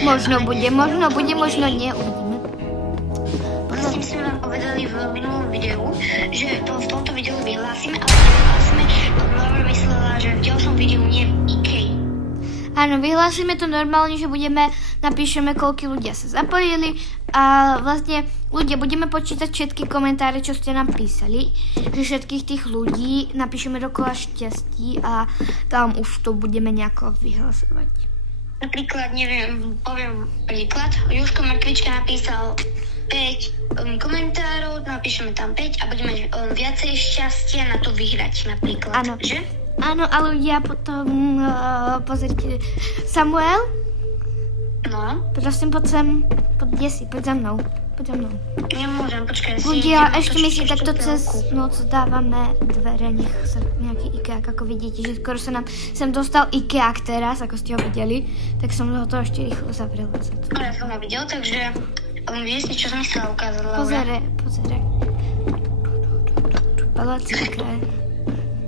Možno bude, možno nie, uvidíme. Vlastne sme vám povedali v minulom videu, že to v tomto videu vyhlásime, ale nevyhlásime. Laura myslela, že v ďalšom videu nie v IK. Áno, vyhlásime to normálne, že napíšeme, koľko ľudia sa zapojili a vlastne ľudia, budeme počítať všetky komentáre, čo ste nám písali, že všetkých tých ľudí napíšeme do kola šťastí a tam už to budeme nejako vyhlasovať. Napríklad, neviem, poviem príklad, Južko Mrkvička napísal 5 komentárov, napíšeme tam 5 a budeme mať viacej šťastia na to vyhrať napríklad, áno. Že? Áno, ale ľudia potom, pozrite, Samuel? No? Prosím, poď sem, poď za mnou. Nemôžem, počkaj. Ľudia, ešte my si takto cez noc dávame dvere, nech sa nejaký IKEA, ako vidíte, že skoro sa nám sem dostal IKEA teraz, ako ste ho videli, tak som ho to ešte rýchlo zavrela. Ja som ho videl, takže viete, čo som chcela ukázať, Laura? Pozeraj.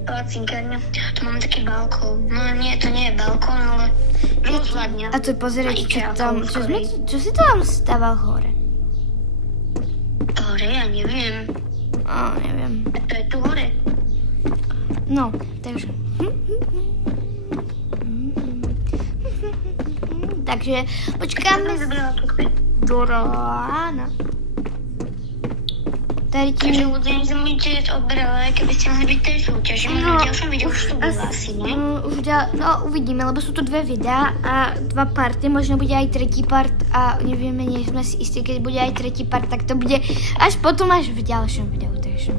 Palacinkárňa. Tu máme taký balkón. No nie, to nie je balkón, ale rozhľadňa. A tu pozeraj, čo si tam stával hore? Hore, ja neviem. Neviem. To je tu hore. No, takže... Takže počkáme... Do rána. Takže ľudia nezamúďte odberať, keby ste mohli byť tej súťaži. Možno v ďalšom videu už to bude asi, nie? Uvidíme, lebo sú tu 2 videá a 2 party, možno bude aj tretí part a nevieme, nie sme si istí, keď bude aj tretí part, tak to bude až potom, až v ďalšom videu. Takže.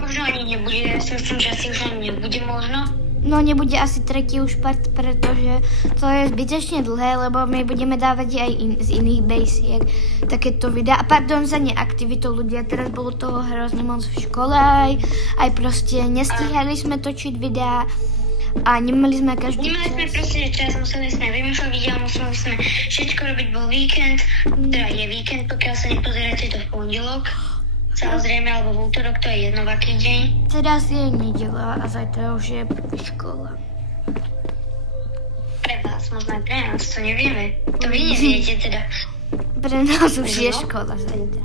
Možno ani nebude, ja si myslím, že asi už ani nebude možno. No nebude asi tretí už part, pretože to je zbytečne dlhé, lebo my budeme dávať aj z iných basiek takéto videa. A pardon za neaktivitu ľudia, teraz bolo toho hrozne moc v škole aj proste nestíhali sme točiť videá a nemali sme každý čas. Nemali sme proste čas, museli sme vymýšľať videa, museli sme všetko robiť, bol víkend, teda je víkend, pokiaľ sa nepozeráte to v pondelok. Samozrejme, alebo v útorok, to je jedno v aký deň. Teraz je nedeľa a zajtra už je škola. Pre vás, možno aj pre nás, to nevieme. To vy neviete teda. Pre nás už je škola zajtra.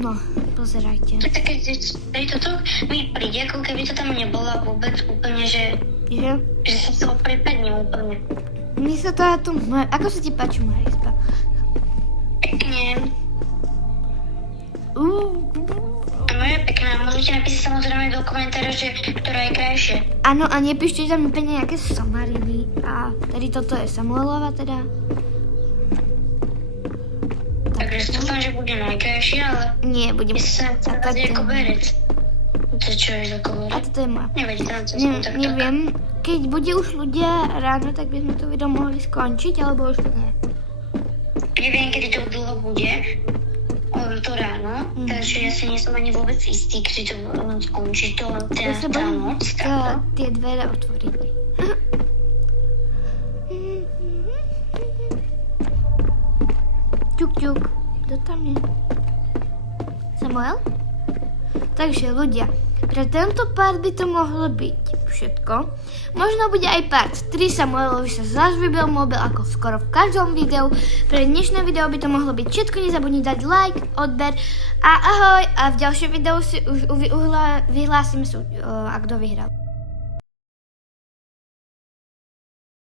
No, pozerajte. To také, toto mi príde, ako keby to tam nebola vôbec úplne, že sa to prepadne úplne. Mne sa to ako sa ti páči moja izba? Pekne. No je pekná, môžete napísať samozrejme do komentára, že ktorá je krajšia. Áno, a nepíšte tam úplne nejaké somariny. A tady toto je Samuelova teda. Takže dúfam, že bude najkrajšia, ale... Nie, bude... Sa dať ako berec. To čo je za koberec? A toto je má. Neviem. Keď bude už ľudia ráno, tak by sme to video mohli skončiť, alebo už to nie. Neviem, kedy to dlho bude. To ráno, takže ja si nie som ani vôbec istý, kedy to skončí, to len tá noc. Tie dvere otvoriť. Ťuk, kto tam je? Samuel? Takže ľudia, pre tento part by to mohlo byť všetko. Možno bude aj part 3, Samuelovi sa zás vybil mobil ako skoro v každom videu. Pre dnešné video by to mohlo byť všetko, nezabudni dať like, odber a ahoj. A v ďalšom videu si už vyhlásime, a kto vyhral.